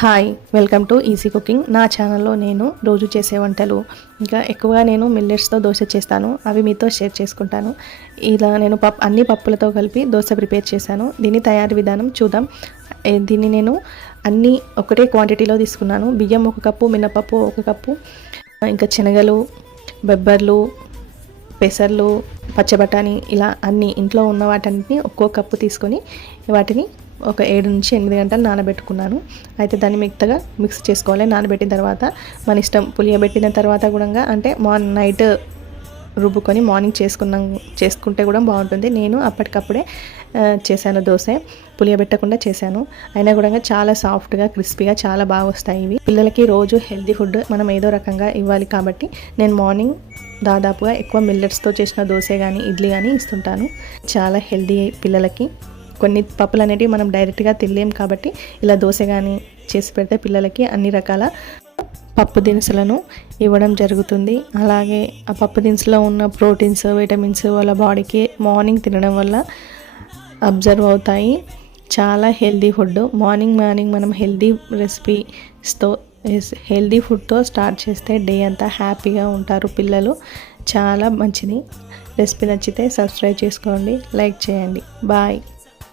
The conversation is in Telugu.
Hi, welcome to easy cooking. నా ఛానల్లో నేను రోజు చేసే వంటలు, ఇంకా ఎక్కువగా నేను మిల్లెట్స్తో దోశ చేస్తాను. అవి మీతో షేర్ చేసుకుంటాను. ఇలా నేను అన్ని పప్పులతో కలిపి దోశ ప్రిపేర్ చేశాను. దీని తయారీ విధానం చూద్దాం. దీన్ని నేను అన్నీ ఒకటే క్వాంటిటీలో తీసుకున్నాను. బియ్యం 1 కప్పు, మినపప్పు 1 కప్పు, ఇంకా శనగలు, బెబ్బర్లు, పెసర్లు, పచ్చబటాని, ఇలా అన్నీ ఇంట్లో ఉన్న వాటన్నిటిని ఒక్కో కప్పు తీసుకొని వాటిని ఒక 7 నుంచి 8 గంటలు నానబెట్టుకున్నాను. అయితే దాన్ని మెత్తగా మిక్స్ చేసుకోవాలి. నానబెట్టిన తర్వాత మన ఇష్టం, పులియబెట్టిన తర్వాత కూడా అంటే నైట్ రుబ్బుకొని మార్నింగ్ చేసుకుంటే కూడా బాగుంటుంది. నేను అప్పటికప్పుడే చేశాను దోశ, పులియబెట్టకుండా చేశాను. అయినా కూడా చాలా సాఫ్ట్గా, క్రిస్పీగా చాలా బాగా వస్తాయి ఇవి. పిల్లలకి రోజు హెల్తీ ఫుడ్ మనం ఏదో రకంగా ఇవ్వాలి కాబట్టి నేను మార్నింగ్ దాదాపుగా ఎక్కువ మిల్లెట్స్తో చేసిన దోశ కానీ ఇడ్లీ కానీ ఇస్తుంటాను. చాలా హెల్తీ పిల్లలకి. కొన్ని పప్పులు అనేటివి మనం డైరెక్ట్గా తినలేం కాబట్టి ఇలా దోశ కానీ చేసి పెడితే పిల్లలకి అన్ని రకాల పప్పు దినుసులను ఇవ్వడం జరుగుతుంది. అలాగే ఆ పప్పు దినుసులో ఉన్న ప్రోటీన్స్, విటమిన్స్ వాళ్ళ బాడీకి మార్నింగ్ తినడం వల్ల అబ్జర్వ్ అవుతాయి. చాలా హెల్దీ ఫుడ్. మార్నింగ్ మనం హెల్దీ ఫుడ్తో స్టార్ట్ చేస్తే డే అంతా హ్యాపీగా ఉంటారు పిల్లలు. చాలా మంచిది. రెసిపీ నచ్చితే సబ్స్క్రైబ్ చేసుకోండి, లైక్ చేయండి. బాయ్.